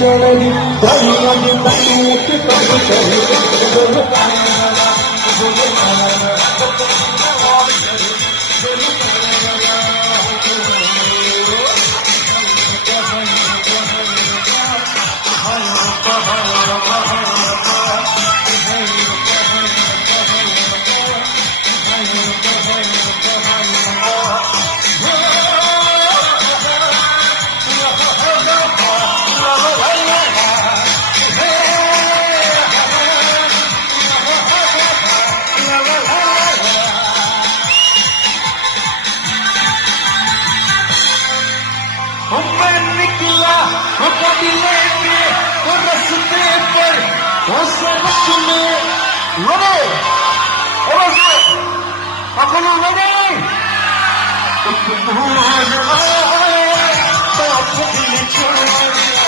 चढ़ी भैया जी तक कभी निकला कभी लेके वो रस्ते पर वो सड़क में लड़े अपना लड़े तो तुम्हारा तो अपने छोड़